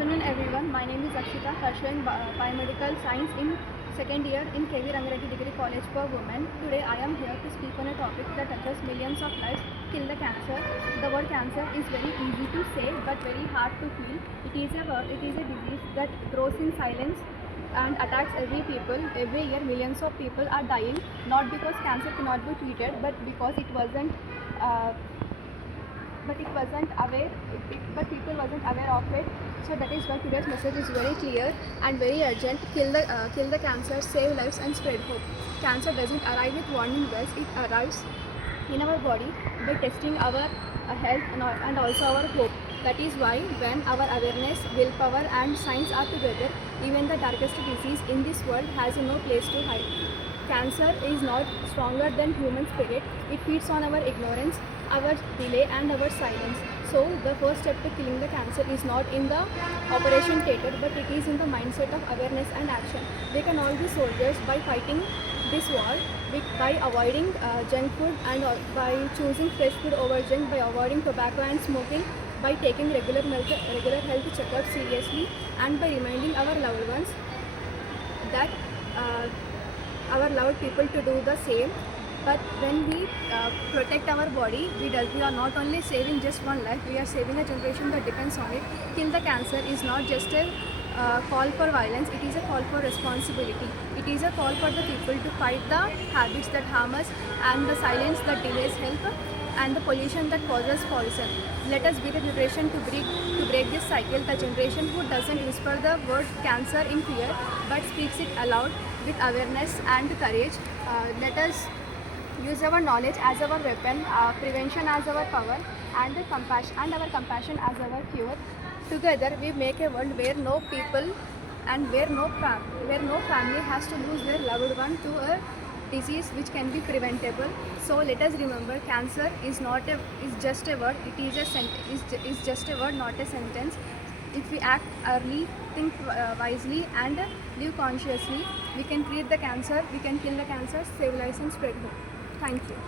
afternoon everyone. My name is Akshita, pursuing biomedical science in second year in KV Rangareddy Degree College for Women. Today I am here to speak on a topic that touches millions of lives, kill the cancer. The word cancer is very easy to say but very hard to feel. It is a disease that grows in silence and attacks every people. Every year millions of people are dying, not because cancer cannot be treated but because uh, but people wasn't aware of it. So that is why today's message is very clear and very urgent. Kill the cancer, save lives and spread hope. Cancer doesn't arrive with warning bells. It arrives in our body by testing our health and also our hope. That is why when our awareness, willpower and science are together, even the darkest disease in this world has no place to hide. Cancer is not stronger than human spirit. It feeds on our ignorance, our delay and our silence. So the first step to killing the cancer is not in the operation theater but it is in the mindset of awareness and action. We can all be soldiers by fighting this war by avoiding junk food and by choosing fresh food over junk, by avoiding tobacco and smoking, by taking regular health checkups seriously and by reminding our loved ones that our loved people to do the same. But when we protect our body, we are not only saving just one life, we are saving a generation that depends on it. Kill the cancer is not just a call for violence, it is a call for responsibility. It is a call for the people to fight the habits that harm us and the silence that delays health and the pollution that causes poison. Let us be the generation to break this cycle, the generation who doesn't whisper the word cancer in fear but speaks it aloud with awareness and courage. Let us use our knowledge as our weapon, prevention as our power, and our compassion as our cure. Together, we make a world where no people and where no family has to lose their loved one to a disease which can be preventable. So let us remember, cancer is just a word. It is just a word, not a sentence. If we act early, think wisely, and live consciously, we can treat the cancer, we can kill the cancer, save lives, and spread hope. Thank you.